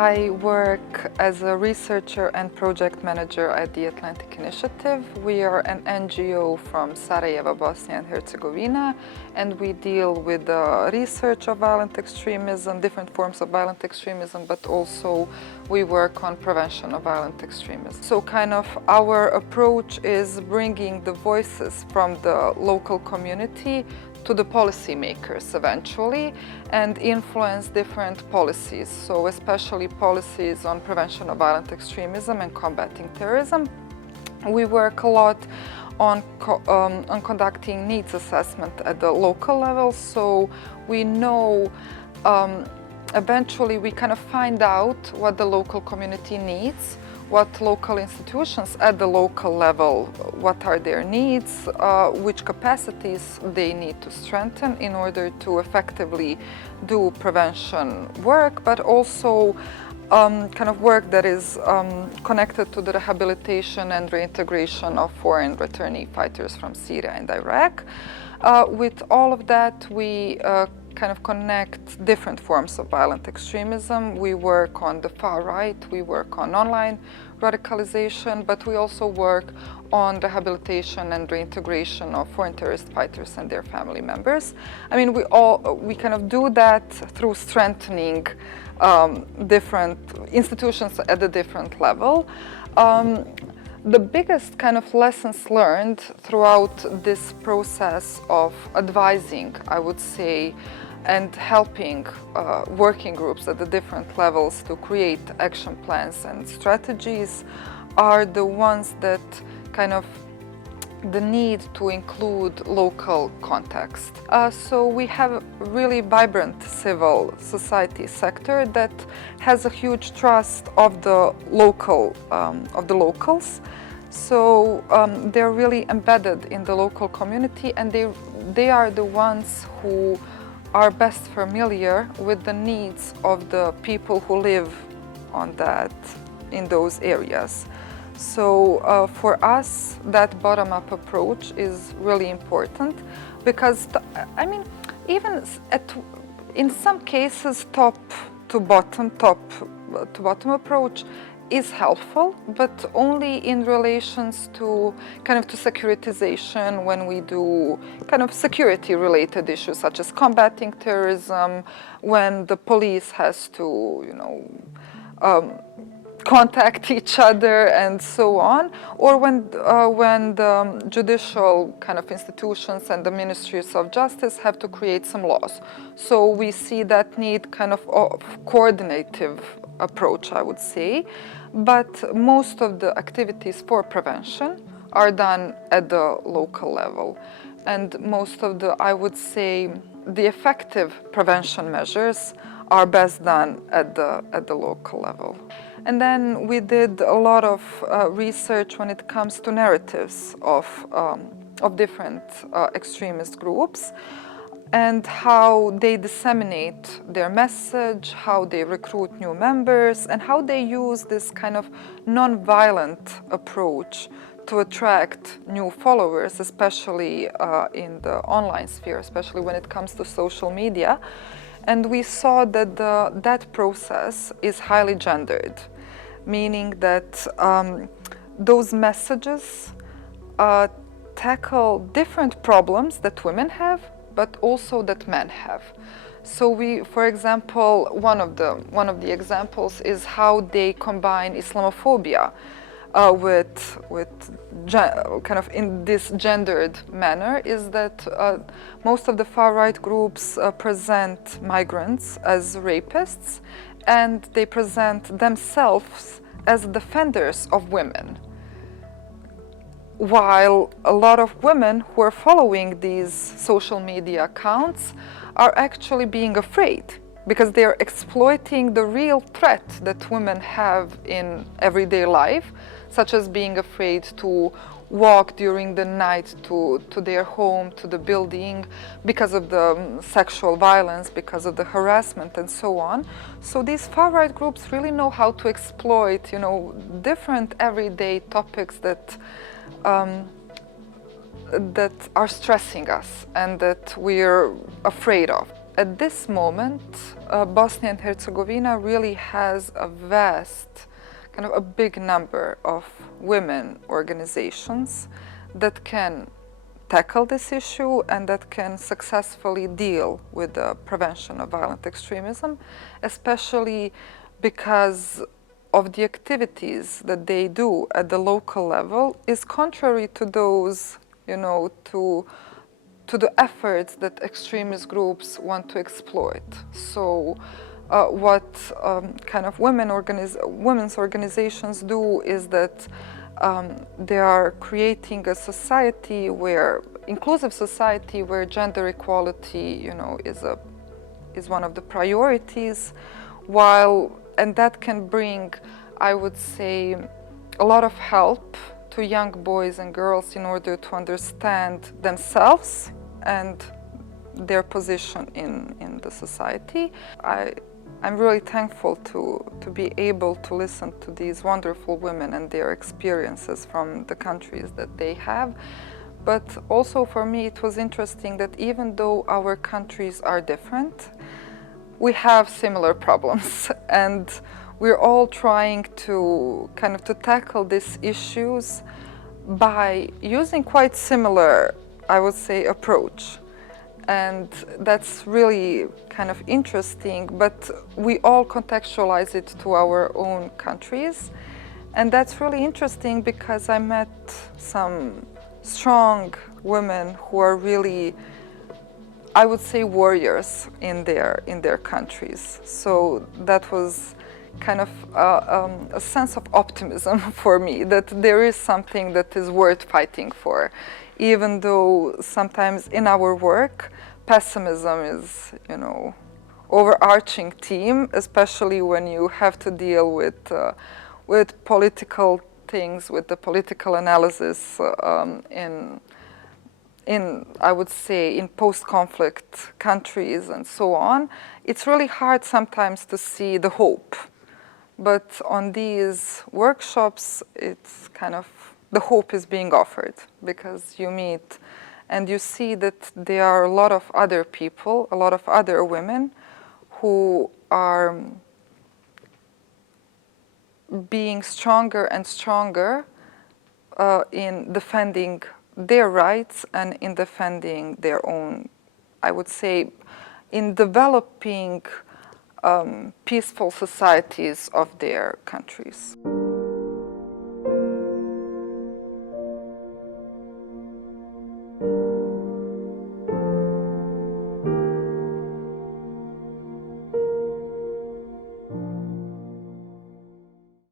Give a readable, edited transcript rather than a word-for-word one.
I work as a researcher and project manager at the Atlantic Initiative. We are an NGO from Sarajevo, Bosnia and Herzegovina, and we deal with the research of violent extremism, different forms of violent extremism, but also we work on prevention of violent extremism. So kind of our approach is bringing the voices from the local community to the policymakers eventually and influence different policies, so especially policies on prevention of violent extremism and combating terrorism. We work a lot on conducting needs assessment at the local level, so we know eventually we kind of find out what the local community needs, what local institutions at the local level, what are their needs, which capacities they need to strengthen in order to effectively do prevention work, but also kind of work that is connected to the rehabilitation and reintegration of foreign returnee fighters from Syria and Iraq. With all of that, we kind of connect different forms of violent extremism. We work on the far right, we work on online radicalization, but we also work on rehabilitation and reintegration of foreign terrorist fighters and their family members. I mean, we kind of do that through strengthening different institutions at a different level. The biggest kind of lessons learned throughout this process of advising, I would say, and helping working groups at the different levels to create action plans and strategies are the ones that kind of the need to include local context. So we have a really vibrant civil society sector that has a huge trust of the locals. So they're really embedded in the local community, and they are the ones who are best familiar with the needs of the people who live in those areas. So for us, that bottom-up approach is really important because, I mean, even in some cases, top to bottom approach is helpful, but only in relations to kind of to securitization when we do kind of security-related issues such as combating terrorism, when the police has to, you know, contact each other and so on, or when the judicial kind of institutions and the ministries of justice have to create some laws. So we see that need kind of coordinative approach, I would say, but most of the activities for prevention are done at the local level, and most of the, I would say, the effective prevention measures are best done at the local level. And then we did a lot of research when it comes to narratives of different extremist groups and how they disseminate their message, how they recruit new members, and how they use this kind of non-violent approach to attract new followers, especially in the online sphere, especially when it comes to social media. And we saw that that process is highly gendered, meaning that those messages tackle different problems that women have, but also that men have. So we, for example, one of the examples is how they combine Islamophobia with kind of in this gendered manner, is that most of the far-right groups present migrants as rapists, and they present themselves as defenders of women, while a lot of women who are following these social media accounts are actually being afraid because they are exploiting the real threat that women have in everyday life, such as being afraid to walk during the night to their home, to the building, because of the sexual violence, because of the harassment, and so on. So these far-right groups really know how to exploit, you know, different everyday topics that are stressing us and that we're afraid of at this moment, Bosnia and Herzegovina really has a vast, kind of a big number of women organizations that can tackle this issue and that can successfully deal with the prevention of violent extremism, especially because of the activities that they do at the local level is contrary to those, to the efforts that extremist groups want to exploit. So what kind of women's organizations do is that they are creating a society inclusive society where gender equality, is one of the priorities, and that can bring, I would say, a lot of help to young boys and girls in order to understand themselves and their position in the society. I'm really thankful to be able to listen to these wonderful women and their experiences from the countries that they have. But also for me it was interesting that even though our countries are different, we have similar problems, and we're all trying to tackle these issues by using quite similar, I would say, approach. And that's really kind of interesting, but we all contextualize it to our own countries. And that's really interesting because I met some strong women who are really, I would say, warriors in their countries. So that was kind of a sense of optimism for me, that there is something that is worth fighting for, even though sometimes in our work pessimism is, overarching theme, especially when you have to deal with political things, with the political analysis in I would say, in post-conflict countries and so on. It's really hard sometimes to see the hope. But on these workshops, it's kind of, the hope is being offered, because you meet and you see that there are a lot of other people, a lot of other women who are being stronger and stronger in defending their rights and in defending their own, I would say, in developing peaceful societies of their countries.